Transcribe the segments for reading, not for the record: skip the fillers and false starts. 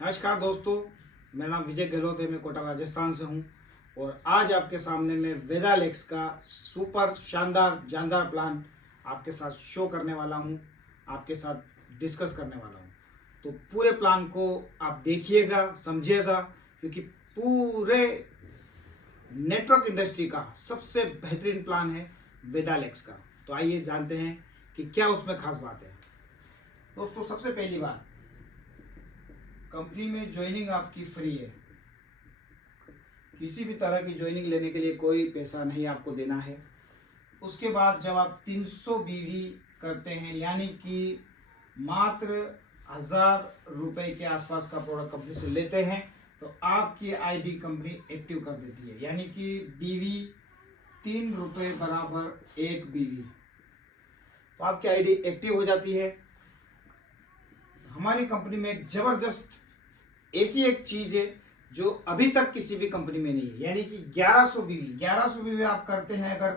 नमस्कार दोस्तों, मेरा नाम विजय गहलोत है। मैं कोटा राजस्थान से हूं और आज आपके सामने मैं वेदालेक्स का सुपर शानदार जानदार प्लान आपके साथ शो करने वाला हूं, आपके साथ डिस्कस करने वाला हूं। तो पूरे प्लान को आप देखिएगा, समझिएगा, क्योंकि पूरे नेटवर्क इंडस्ट्री का सबसे बेहतरीन प्लान है वेदालेक्स का। तो आइए जानते हैं कि क्या उसमें खास बात है। दोस्तों, सबसे पहली बात, कंपनी में ज्वाइनिंग आपकी फ्री है। किसी भी तरह की ज्वाइनिंग लेने के लिए कोई पैसा नहीं आपको देना है। उसके बाद जब आप 300 बीवी करते हैं, यानी कि मात्र 1000 रुपए के आसपास का प्रोडक्ट कंपनी से लेते हैं, तो आपकी आईडी कंपनी एक्टिव कर देती है। यानी कि बीवी 3 रुपए बराबर 1 बीवी, तो आपकी आईडी एक्टिव हो जाती है। हमारी कंपनी में एक जबरदस्त ऐसी एक चीज है जो अभी तक किसी भी कंपनी में नहीं है, यानी कि 1100 बीवी आप करते हैं अगर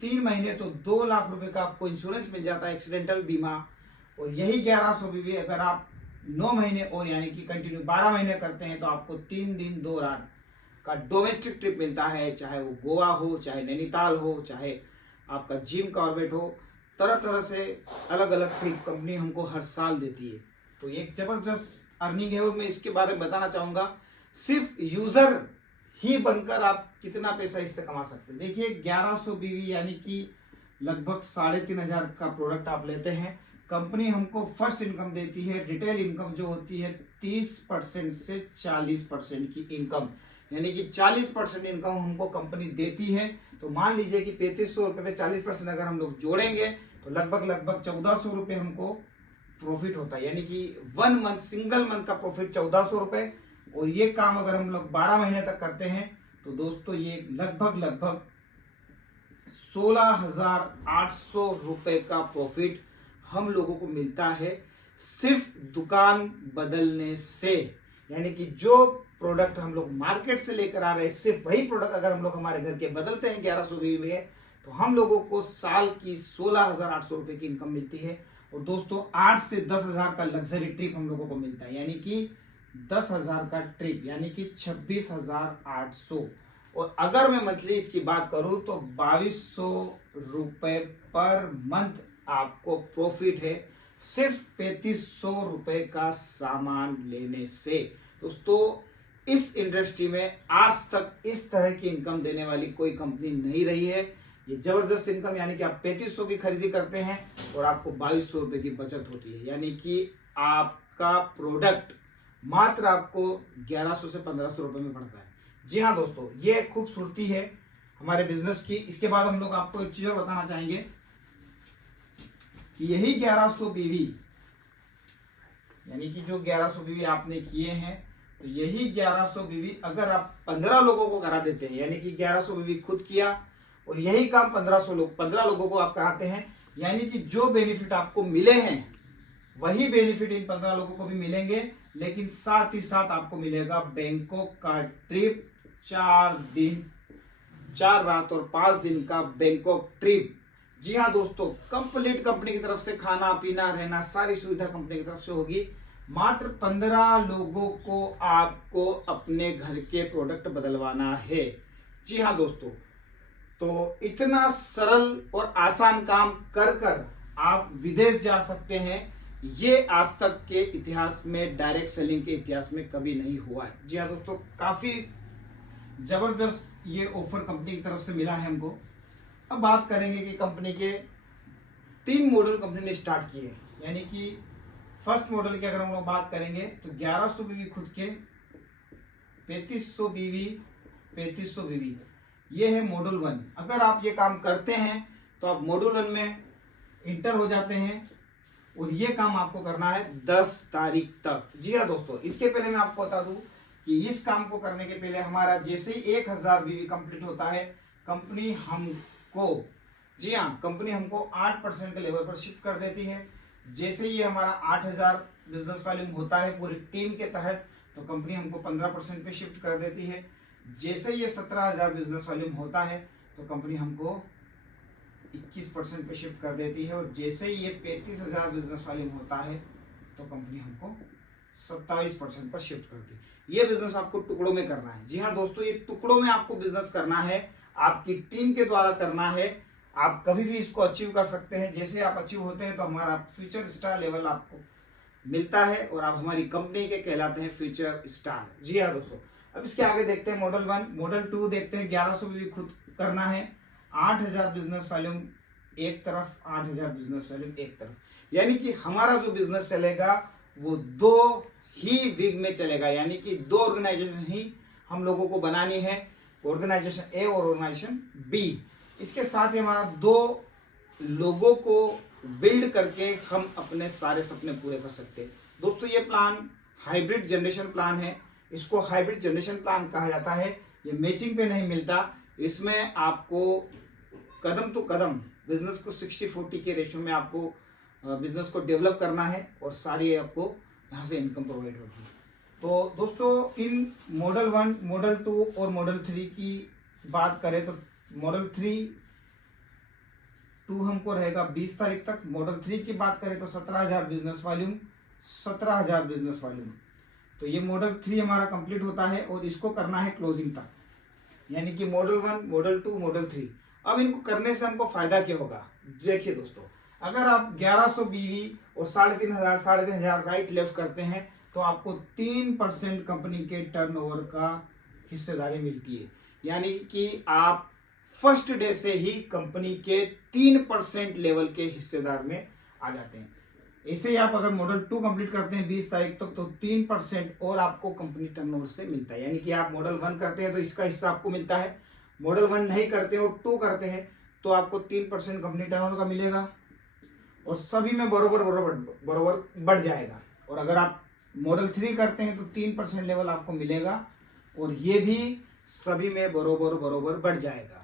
3 महीने, तो 2 लाख रुपए का आपको इंश्योरेंस मिल जाता है, एक्सीडेंटल बीमा। और यही 1100 बीवी अगर आप 9 महीने और यानी कि कंटिन्यू 12 महीने करते हैं, तो आपको 3 दिन 2 रात का डोमेस्टिक ट्रिप मिलता है। चाहे वो गोवा हो, चाहे नैनीताल हो, चाहे आपका जिम कॉर्बेट हो, तरह तरह से अलग अलग ट्रिप कंपनी हमको हर साल देती है। तो एक जबरदस्त अर्निंग है और मैं इसके बारे में बताना चाहूंगा। सिर्फ यूजर ही बनकर आप कितना पैसा इससे कमा सकते हैं। देखिए, 1100 बीवी यानी कि लगभग 3500 का प्रोडक्ट आप लेते हैं। कंपनी हमको फर्स्ट इनकम देती है, रिटेल इनकम जो होती है 30% से 40% की इनकम, यानी कि 40% इनकम हमको कंपनी देती है। तो मान लीजिए कि 3500 रुपए पे 40% अगर हम लोग जोड़ेंगे, तो लगभग 1400 रुपए हमको प्रॉफिट होता है। यानी कि 1 मंथ, सिंगल मंथ का प्रॉफिट 1400 रुपए। और ये काम अगर हम लोग 12 महीने तक करते हैं, तो दोस्तों ये लगभग 16,800 रुपए का प्रॉफिट हम लोगों को मिलता है, सिर्फ दुकान बदलने से। यानी कि जो प्रोडक्ट हम लोग मार्केट से लेकर आ रहे हैं, सिर्फ वही प्रोडक्ट अगर हम लोग हमारे घर के बदलते हैं 1100 बीवी में, तो हम लोगों को साल की 16,800 रुपए की इनकम मिलती है। और दोस्तों, 8 से 10,000 का लग्जरी ट्रिप हम लोगों को मिलता है, यानी कि 10,000 का ट्रिप, यानी कि 26,800। और अगर मैं मंथली इसकी बात करूं, तो 2200 रुपए पर मंथ आपको प्रॉफिट है, सिर्फ 3500 रुपए का सामान लेने से। दोस्तों, इस इंडस्ट्री में आज तक इस तरह की इनकम देने वाली कोई कंपनी नहीं रही है। ये जबरदस्त इनकम, यानी कि आप 3500 की खरीदी करते हैं और आपको 2200 रुपए की बचत होती है, यानी कि आपका प्रोडक्ट मात्र आपको 1100 से 1500 रुपए में पड़ता है। जी हाँ दोस्तों, ये खूबसूरती है हमारे बिजनेस की। इसके बाद हम लोग आपको एक चीज और बताना चाहेंगे कि यही 1100 बीवी, यानी कि जो 1100 बीवी आपने किए हैं, तो यही 1100 बीवी अगर आप 15 लोगों को करा देते हैं, यानी कि 1100 बीवी खुद किया और यही काम 15 लोगों को आप कराते हैं, यानी कि जो बेनिफिट आपको मिले हैं वही बेनिफिट इन 15 लोगों को भी मिलेंगे। लेकिन साथ ही साथ आपको मिलेगा बैंकॉक का ट्रिप, 4 दिन 4 रात और 5 दिन का बैंकॉक ट्रिप। जी हाँ दोस्तों, कंप्लीट कंपनी की तरफ से खाना पीना रहना सारी सुविधा कंपनी की तरफ से होगी। मात्र 15 लोगों को आपको अपने घर के प्रोडक्ट बदलवाना है। जी हाँ दोस्तों, तो इतना सरल और आसान काम कर कर आप विदेश जा सकते हैं। ये आज तक के इतिहास में, डायरेक्ट सेलिंग के इतिहास में कभी नहीं हुआ है। जी हाँ दोस्तों, काफी जबरदस्त ये ऑफर कंपनी की तरफ से मिला है हमको। अब बात करेंगे कि कंपनी के 3 मॉडल कंपनी ने स्टार्ट किए हैं। यानी कि फर्स्ट मॉडल की अगर हम लोग बात करेंगे, तो 1100 बीवी खुद के, 3500 बीवी, 3500 बीवी, ये है मॉडल 1। अगर आप ये काम करते हैं तो आप मॉडल 1 में इंटर हो जाते हैं और ये काम आपको करना है 10 तारीख तक। जी हाँ दोस्तों, इसके पहले मैं आपको बता दूं कि इस काम को करने के पहले हमारा जैसे ही 1000 बीवी कंप्लीट होता है, कंपनी हमको, जी हाँ, कंपनी हमको 8% के लेवल पर शिफ्ट कर देती है। जैसे ही हमारा 8000 बिजनेस वॉल्यूम होता है पूरी टीम के तहत, तो कंपनी हमको 15% पे शिफ्ट कर देती है। जैसे ये 17,000 बिजनेस वॉल्यूम होता है, तो कंपनी हमको 21% पे शिफ्ट कर देती है। और जैसे ही ये 35,000 बिजनेस वॉल्यूम होता है, तो कंपनी हमको 27% पर शिफ्ट कर दी। ये बिजनेस आपको टुकड़ों में करना है। जी हाँ दोस्तों, ये टुकड़ों में आपको बिजनेस करना है, आपकी टीम के द्वारा करना है। आप कभी भी इसको अचीव कर सकते हैं। जैसे आप अचीव होते हैं तो हमारा फ्यूचर स्टार लेवल आपको मिलता है और आप हमारी कंपनी के कहलाते हैं फ्यूचर स्टार। जी हाँ दोस्तों, अब इसके आगे देखते हैं मॉडल 1। मॉडल 2 देखते हैं। 1100 भी खुद करना है। 8000 बिजनेस वॉल्यूम एक तरफ, 8000 बिजनेस वॉल्यूम एक तरफ, यानी कि हमारा जो बिजनेस चलेगा वो दो ही विग में चलेगा, यानी कि दो ऑर्गेनाइजेशन ही हम लोगों को बनानी है, ऑर्गेनाइजेशन ए और ऑर्गेनाइजेशन बी। इसके साथ ही हमारा दो लोगों को बिल्ड करके हम अपने सारे सपने पूरे कर सकते हैं। दोस्तों ये प्लान हाइब्रिड जनरेशन प्लान है। इसको हाइब्रिड जनरेशन प्लान कहा जाता है। ये मैचिंग पे नहीं मिलता। इसमें आपको कदम तो कदम बिजनेस को 60-40 के रेशियो में आपको बिजनेस को डेवलप करना है और सारी आपको यहाँ से इनकम प्रोवाइड होगी। तो दोस्तों इन मॉडल 1, मॉडल 2 और मॉडल 3 की बात करें तो मॉडल 2 हमको रहेगा 20 तारीख तक। मॉडल 3 की बात करें तो 17,000 बिजनेस वॉल्यूम, 17,000 बिजनेस वॉल्यूम। तो ये मॉडल 3 हमारा कंप्लीट होता है और इसको करना है क्लोजिंग तक, यानी कि मॉडल 1, मॉडल 2, मॉडल 3। अब इनको करने से हमको फायदा क्या होगा? देखिए दोस्तों, अगर आप 1100 बीवी और 3,500 राइट लेफ्ट करते हैं तो आपको 3% कंपनी के टर्नओवर का हिस्सेदारी मिलती है, यानी कि आप फर्स्ट डे से ही कंपनी के 3% लेवल के हिस्सेदार में आ जाते हैं। ऐसे ही आप अगर मॉडल 2 कंप्लीट करते हैं 20 तारीख तक तो 3% और आपको कंपनी टर्नओवर से मिलता है, यानी कि आप मॉडल 1 करते हैं तो इसका हिस्सा आपको मिलता है। मॉडल 1 नहीं करते और 2 करते हैं तो आपको 3% कंपनी टर्नओवर का मिलेगा और सभी में बरोबर बरोबर बरोबर बढ़ जाएगा। और अगर आप मॉडल 3 करते हैं तो 3% लेवल आपको मिलेगा और ये भी सभी में बरोबर बरोबर बढ़ जाएगा।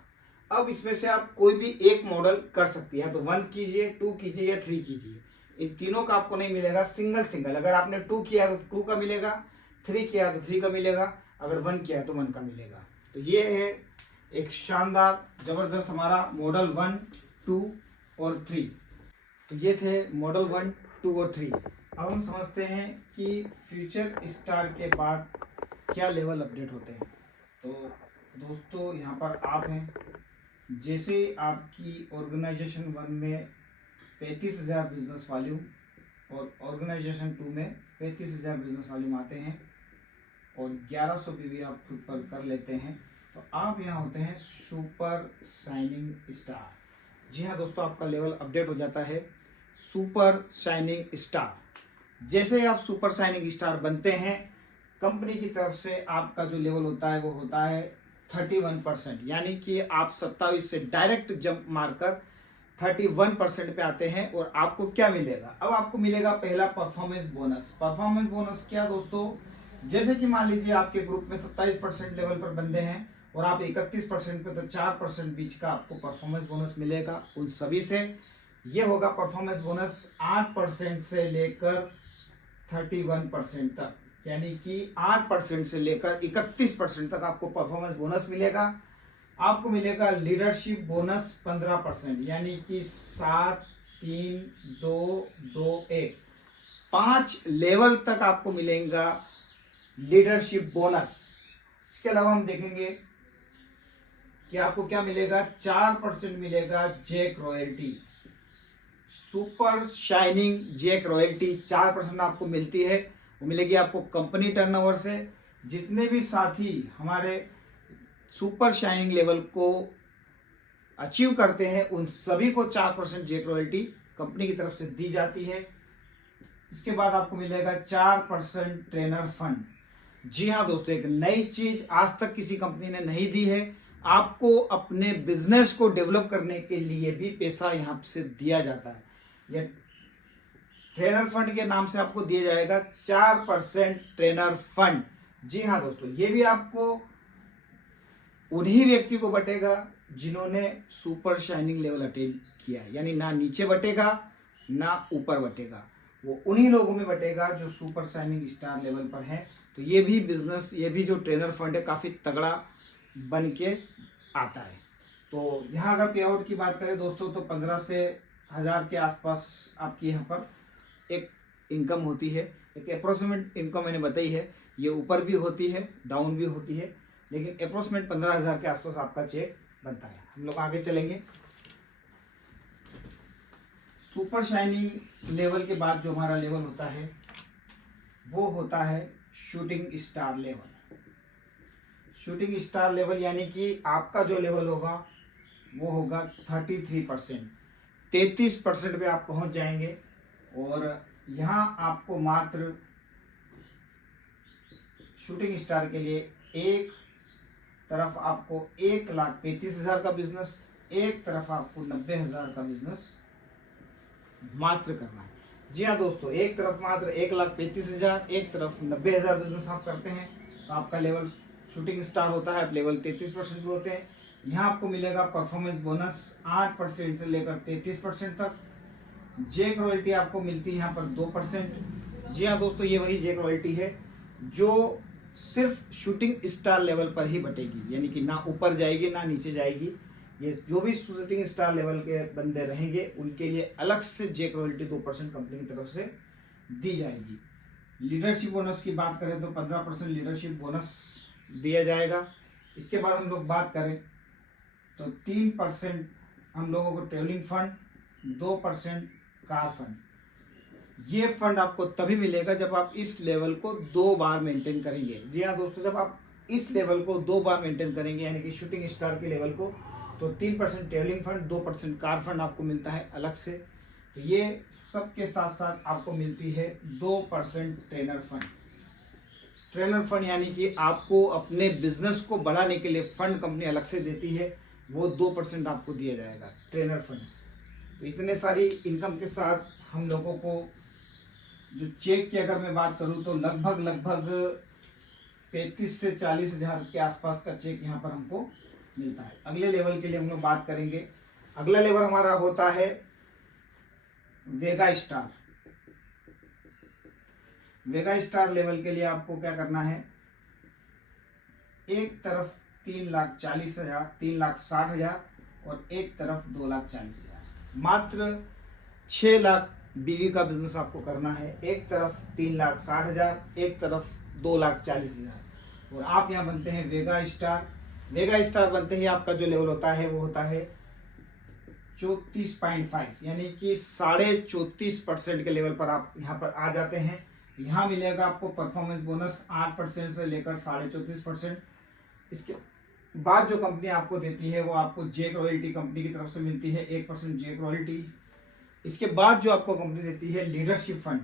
अब इसमें से आप कोई भी एक मॉडल कर सकती है, तो 1 कीजिए, 2 कीजिए या 3 कीजिए। इन तीनों का आपको नहीं मिलेगा, सिंगल सिंगल। अगर आपने 2 किया तो 2 का मिलेगा, 3 किया तो 3 का मिलेगा, अगर 1 किया तो 1 का मिलेगा। तो ये है एक शानदार जबरदस्त हमारा मॉडल 1, 2 और 3। तो ये थे मॉडल 1, 2 और 3। अब हम समझते हैं कि फ्यूचर स्टार के बाद क्या लेवल अपडेट होते हैं। तो दोस्तों यहाँ पर आप हैं, जैसे आपकी ऑर्गेनाइजेशन 1 में 35,000 बिजनेस वॉल्यूम और ऑर्गेनाइजेशन 2 में 35,000 बिजनेस वॉल्यूम आते हैं और 1100 भी आप खुद पर कर लेते हैं तो आप यहाँ होते हैं सुपर शाइनिंग स्टार। जी हाँ दोस्तों, आपका लेवल अपडेट हो जाता है सुपर शाइनिंग स्टार। जैसे ही आप सुपर शाइनिंग स्टार बनते हैं, कंपनी की तरफ से आपका जो लेवल होता है वो होता है 31%, यानी कि आप 27 से डायरेक्ट जंप मारकर 31% पे आते हैं। और आपको क्या मिलेगा? अब आपको मिलेगा पहला परफॉर्मेंस बोनस। परफॉर्मेंस बोनस क्या दोस्तों? जैसे कि मान लीजिए आपके ग्रुप में 27% लेवल पर बंदे हैं और आप 31% पे, तो 4% बीच का आपको परफॉर्मेंस बोनस मिलेगा उन सभी से। ये होगा परफॉर्मेंस बोनस 8% से लेकर 31% तक, यानी कि 8% से लेकर 31% तक आपको परफॉर्मेंस बोनस मिलेगा। आपको मिलेगा लीडरशिप बोनस 15%, यानी कि 7, 3, 2, 2, 1, 5 लेवल तक आपको मिलेगा लीडरशिप बोनस। इसके अलावा हम देखेंगे कि आपको क्या मिलेगा। 4% मिलेगा jack royalty, super shining jack royalty 4% आपको मिलती है। वो मिलेगी आपको कंपनी टर्नओवर से। जितने भी साथी हमारे सुपर शाइनिंग लेवल को अचीव करते हैं उन सभी को 4% जैक रॉयल्टी कंपनी की तरफ से दी जाती है। इसके बाद आपको मिलेगा 4% ट्रेनर फंड। जी हाँ दोस्तों, एक नई चीज आज तक किसी कंपनी ने नहीं दी है। आपको अपने बिजनेस को डेवलप करने के लिए भी पैसा यहां से दिया जाता है। यह ट्रेनर फंड के नाम से आपको दिया जाएगा 4% ट्रेनर फंड। जी हाँ दोस्तों, ये भी आपको उन्हीं व्यक्ति को बटेगा जिन्होंने सुपर शाइनिंग लेवल अटेन किया, यानी ना नीचे बटेगा ना ऊपर बटेगा, वो उन्हीं लोगों में बटेगा जो सुपर शाइनिंग स्टार लेवल पर हैं। तो ये भी बिजनेस, ये भी जो ट्रेनर फंड है काफी तगड़ा बन के आता है। तो यहाँ अगर पे आउट की बात करें दोस्तों तो 15 से 1000 के आसपास आपकी यहाँ पर एक इनकम होती है, एक अप्रोक्सीमेट इनकम मैंने बताई है, ये ऊपर भी होती है डाउन भी होती है, लेकिन अप्रोक्सीमेट 15,000 के आसपास आपका चेक बनता है। हम लोग आगे चलेंगे। सुपर शाइनिंग लेवल के बाद जो हमारा लेवल होता है वो होता है shooting star level. Shooting star level यानी कि आपका जो लेवल होगा वो होगा 33%, 33% पे आप पहुंच जाएंगे। और यहाँ आपको मात्र शूटिंग स्टार के लिए एक तरफ आपको 1,35,000 का बिजनेस, एक तरफ आपको 90,000 का बिजनेस मात्र करना है। जी हाँ दोस्तों, एक तरफ मात्र 1,35,000, एक तरफ 90,000 बिजनेस आप करते हैं तो आपका लेवल शूटिंग स्टार होता है, आप लेवल 33% पे होते हैं। यहाँ आपको मिलेगा परफॉर्मेंस बोनस 8% से लेकर 33% तक। जेक रॉयल्टी आपको मिलती है यहाँ पर 2%। जी हाँ दोस्तों, ये वही जेक रॉयल्टी है जो सिर्फ शूटिंग स्टार लेवल पर ही बटेगी, यानी कि ना ऊपर जाएगी ना नीचे जाएगी। ये जो भी शूटिंग स्टार लेवल के बंदे रहेंगे उनके लिए अलग से जेक रॉयल्टी 2% कंपनी की तरफ से दी जाएगी। लीडरशिप बोनस की बात करें तो 15% लीडरशिप बोनस दिया जाएगा। इसके बाद हम लोग बात करें तो 3% हम लोगों को ट्रेवलिंग फंड, 2% कार फंड। ये फंड आपको तभी मिलेगा जब आप इस लेवल को 2 बार मेंटेन करेंगे। जी हाँ दोस्तों, जब आप इस लेवल को 2 बार मेंटेन करेंगे यानी कि शूटिंग स्टार के लेवल को, तो 3% ट्रेवलिंग फंड, 2% कार फंड आपको मिलता है अलग से। तो ये सब के साथ साथ आपको मिलती है 2% ट्रेनर फंड। ट्रेनर फंड यानी कि आपको अपने बिजनेस को बढ़ाने के लिए फंड कंपनी अलग से देती है, वो 2% आपको दिया जाएगा ट्रेनर फंड। तो इतने सारी इनकम के साथ हम लोगों को जो चेक की अगर मैं बात करूं तो लगभग 35 से 40 हजार के आसपास का चेक यहाँ पर हमको मिलता है। अगले लेवल के लिए हम लोग बात करेंगे। अगला लेवल हमारा होता है वेगा स्टार। वेगा स्टार लेवल के लिए आपको क्या करना है, एक तरफ 3,40,000, 3,60,000 और एक तरफ 2,40,000। मात्र 6 लाख बीवी का बिजनेस आपको करना है। एक तरफ 3,60,000, एक तरफ 2,40,000 और आप यहाँ बनते हैं वेगा स्टार। वेगा स्टार बनते ही आपका जो लेवल होता है वो होता है 34.5, यानी कि 34.5% के लेवल पर आप यहाँ पर आ जाते हैं। यहाँ मिलेगा आपको परफॉर्मेंस बोनस 8% से लेकर 34.5%। इसके बाद जो कंपनी आपको देती है वो आपको जेक रॉयल्टी कंपनी की तरफ से मिलती है, 1% जेक रॉयल्टी। इसके बाद जो आपको कंपनी देती है लीडरशिप फंड।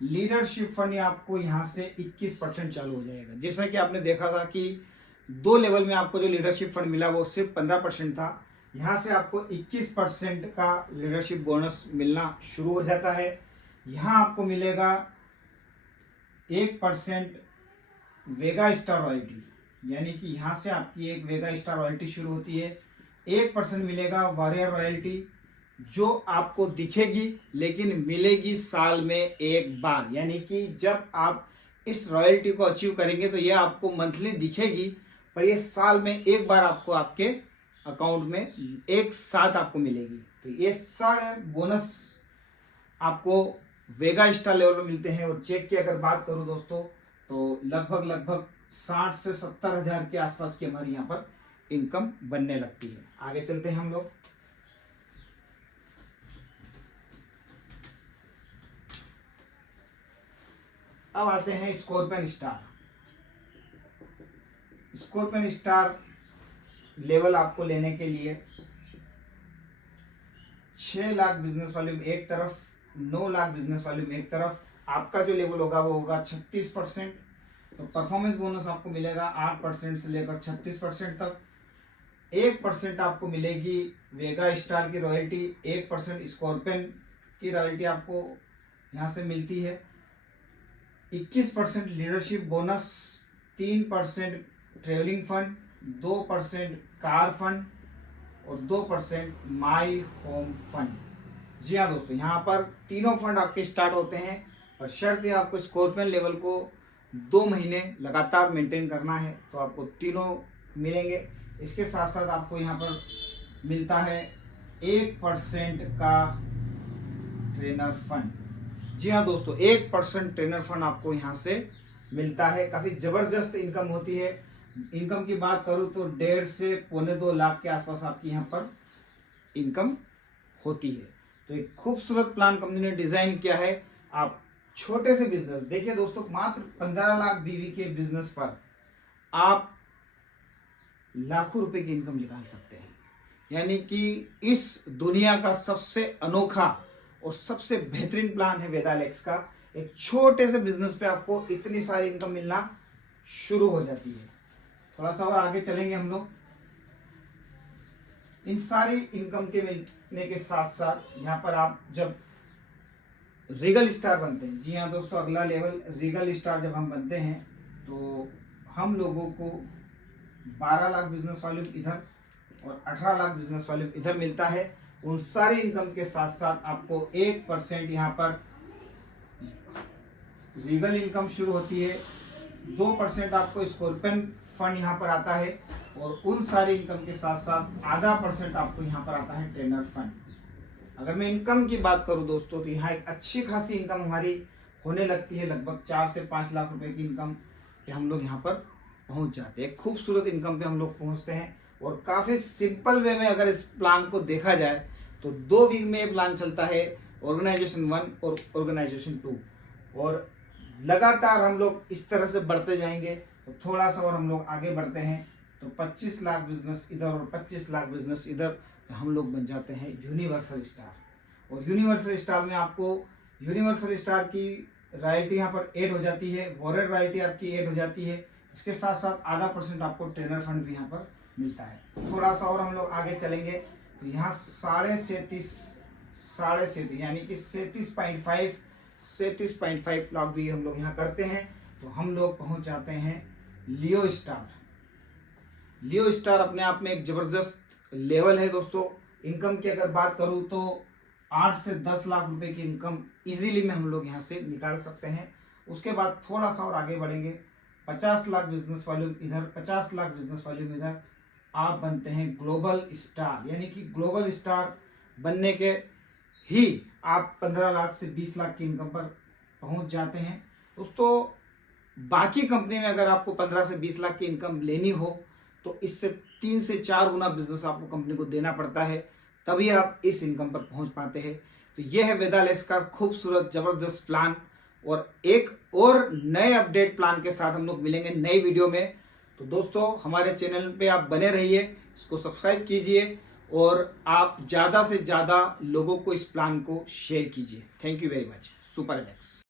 लीडरशिप फंड आपको यहाँ से 21% चालू हो जाएगा। जैसा कि आपने देखा था कि 2 लेवल में आपको जो लीडरशिप फंड मिला वो सिर्फ 15% था, यहाँ से आपको 21% का लीडरशिप बोनस मिलना शुरू हो जाता है। यहाँ आपको मिलेगा 1% वेगा स्टार रॉयल्टी, यानी कि यहाँ से आपकी एक वेगा स्टार रॉयल्टी शुरू होती है। 1% मिलेगा वॉरियर रॉयल्टी जो आपको दिखेगी लेकिन मिलेगी साल में एक बार, यानी कि जब आप इस रॉयल्टी को अचीव करेंगे तो ये आपको मंथली दिखेगी, पर ये साल में एक बार आपको आपके अकाउंट में एक साथ आपको मिलेगी। तो ये सारे बोनस आपको वेगा स्टार लेवल पे मिलते हैं। और चेक की अगर बात करूं दोस्तों तो लगभग 60 से 70 हजार के आसपास की हमारी यहाँ पर इनकम बनने लगती है। आगे चलते हैं हम लोग। अब आते हैं scorpion star. Scorpion star level आपको लेने के लिए 6 लाख बिजनेस वॉल्यूम एक तरफ, 9 लाख बिजनेस वॉल्यूम एक तरफ। आपका जो लेवल होगा वो होगा 36%। तो परफॉर्मेंस बोनस आपको मिलेगा 8% से लेकर 36% तक। 1% आपको मिलेगी वेगा स्टार की रॉयल्टी, 1% स्कॉर्पियन की रॉयल्टी आपको यहाँ से मिलती है। 21% leadership bonus, 3% travelling fund, 2% car fund और 2% माई होम फंड। जी हाँ दोस्तों, यहाँ पर तीनों फंड आपके स्टार्ट होते हैं और शर्त है आपको स्कॉर्पियन लेवल को 2 महीने लगातार मेंटेन करना है तो आपको तीनों मिलेंगे। इसके साथ साथ आपको यहाँ पर मिलता है 1% का ट्रेनर फंड। जी हाँ दोस्तों, 1% ट्रेनर फंड आपको यहाँ से मिलता है। काफी जबरदस्त इनकम होती है। इनकम की बात करूँ तो 1.5 से 1.25 लाख के आसपास आपकी यहाँ पर इनकम होती है। तो एक खूबसूरत प्लान कंपनी ने डिजाइन किया है। आप छोटे से बिजनेस, देखिए दोस्तों, मात्र 15 लाख बीवी के बिजनेस पर आप लाखों रुपए की इनकम निकाल सकते हैं। यानी कि इस दुनिया का सबसे अनोखा और सबसे बेहतरीन प्लान है वेदालेक्स का। एक छोटे से बिजनेस पे आपको इतनी सारी इनकम मिलना शुरू हो जाती है। थोड़ा सा और आगे चलेंगे हम लोग। इन सारी इनकम के मिलने के साथ साथ यहाँ पर आप जब रीगल स्टार बनते हैं, जी हाँ दोस्तों, अगला लेवल रीगल स्टार जब हम बनते हैं तो हम लोगों को 12 लाख बिजनेस वॉल्यूम इधर और 18 लाख बिजनेस वॉल्यूम इधर मिलता है। उन सारी इनकम के साथ साथ आपको 1% यहाँ पर रीगल इनकम शुरू होती है। 2% आपको स्कॉर्पियन फंड यहाँ पर आता है और उन सारी इनकम के साथ साथ आधा % आपको यहाँ पर आता है ट्रेनर फंड। अगर मैं इनकम की बात करूँ दोस्तों तो यहाँ एक अच्छी खासी इनकम हमारी होने लगती है। लगभग 4 से 5 लाख रुपए की इनकम पे हम लोग यहाँ पर पहुंच जाते हैं। खूबसूरत इनकम पे हम लोग पहुंचते हैं। और काफी सिंपल वे में अगर इस प्लान को देखा जाए तो 2 वीक में ये प्लान चलता है, ऑर्गेनाइजेशन 1 और ऑर्गेनाइजेशन 2। और लगातार हम लोग इस तरह से बढ़ते जाएंगे। तो थोड़ा सा और हम लोग आगे बढ़ते हैं तो 25 लाख बिजनेस इधर और 25 लाख बिजनेस इधर, हम लोग बन जाते हैं यूनिवर्सल स्टार। और यूनिवर्सल स्टार में आपको यूनिवर्सल स्टार की रॉयल्टी यहाँ पर ऐड हो जाती है, वॉरेड रॉयल्टी आपकी ऐड हो जाती है। इसके साथ साथ आधा % आपको ट्रेनर फंड भी यहाँ पर मिलता है। थोड़ा सा और हम लोग आगे चलेंगे तो यहाँ 37.5 यानी कि 37.5 लाख भी हम लोग यहाँ करते हैं तो हम लोग पहुंच जाते हैं लियो स्टार। लियो स्टार अपने आप में एक जबरदस्त लेवल है दोस्तों। इनकम की अगर बात करूं तो 8 से 10 लाख रुपए की इनकम इजीली में हम लोग यहाँ से निकाल सकते हैं। उसके बाद थोड़ा सा और आगे बढ़ेंगे, 50 लाख बिजनेस वॉल्यूम इधर, 50 लाख बिजनेस वॉल्यूम इधर, आप बनते हैं ग्लोबल स्टार। यानी कि ग्लोबल स्टार बनने के ही आप 15 लाख से 20 लाख की इनकम पर पहुंच जाते हैं दोस्तों। बाकी कंपनी में अगर आपको 15 से 20 लाख की इनकम लेनी हो तो इससे 3 से 4 गुना बिजनेस आपको कंपनी को देना पड़ता है, तभी आप इस इनकम पर पहुंच पाते हैं। तो यह है वेदालेक्स का खूबसूरत जबरदस्त प्लान। और एक और नए अपडेट प्लान के साथ हम लोग मिलेंगे नई वीडियो में। तो दोस्तों हमारे चैनल पे आप बने रहिए, इसको सब्सक्राइब कीजिए और आप ज़्यादा से ज़्यादा लोगों को इस प्लान को शेयर कीजिए। Thank you very much. Super Alex.